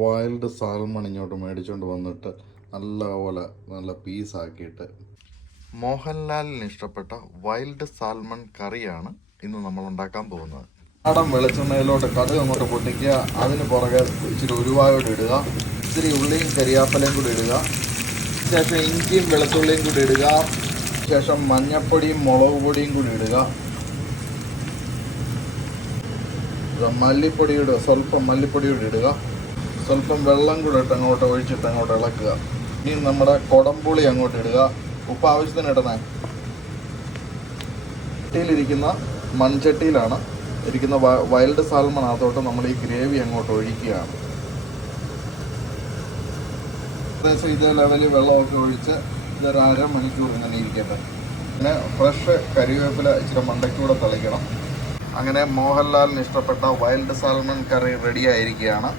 Wild salmon ഇങ്ങോട്ട് മേടിച്ചുകൊണ്ട് വന്നിട്ട് നല്ല പീസാക്കിയിട്ട് മോഹൻലാലിന് ഇഷ്ടപ്പെട്ട വൈൽഡ് സാൽമൺ കറിയാണ് ഇന്ന് നമ്മൾ ഉണ്ടാക്കാൻ പോകുന്നത്. നാടൻ വെളിച്ചെണ്ണയിലോട്ട് കടുക് അങ്ങോട്ട് പൊട്ടിക്കുക, അതിന് പുറകെ ഇച്ചിരി ഉരുവായോട് ഇടുക, ഇച്ചിരി ഉള്ളിയും കരിയാപ്പലയും കൂടി ഇടുക, ശേഷം ഇഞ്ചിയും വെളുത്തുള്ളിയും കൂടി ഇടുക, ശേഷം മഞ്ഞപ്പൊടിയും മുളക് പൊടിയും കൂടി ഇടുക, മല്ലിപ്പൊടിയുടെ സ്വല്പം മല്ലിപ്പൊടിയോട് ഇടുക, സ്വല്പം വെള്ളം കൂടെ ഇട്ട് അങ്ങോട്ട് ഒഴിച്ചിട്ട് അങ്ങോട്ട് ഇളക്കുക. ഇനി നമ്മുടെ കൊടംപുളി അങ്ങോട്ട് ഇടുക, ഉപ്പ് ആവശ്യത്തിന് ഇടണേ. ചട്ടിയിലിരിക്കുന്ന മൺചട്ടിയിലാണ് ഇരിക്കുന്ന വൈൽഡ് സാൽമണകത്തോട്ട് നമ്മൾ ഈ ഗ്രേവി അങ്ങോട്ട് ഒഴിക്കുകയാണ്. ഏകദേശം ഇതേ ലെവലിൽ വെള്ളമൊക്കെ ഒഴിച്ച് ഇതൊരു അരമണിക്കൂർ ഇങ്ങനെ ഇരിക്കട്ടെ. പിന്നെ ഫ്രഷ് കരിവേപ്പില ഇച്ചിരി മണ്ടയ്ക്കൂടെ തളിക്കണം. അങ്ങനെ മോഹൻലാലിന് ഇഷ്ടപ്പെട്ട വൈൽഡ് സാൽമൺ കറി റെഡി ആയിരിക്കുകയാണ്.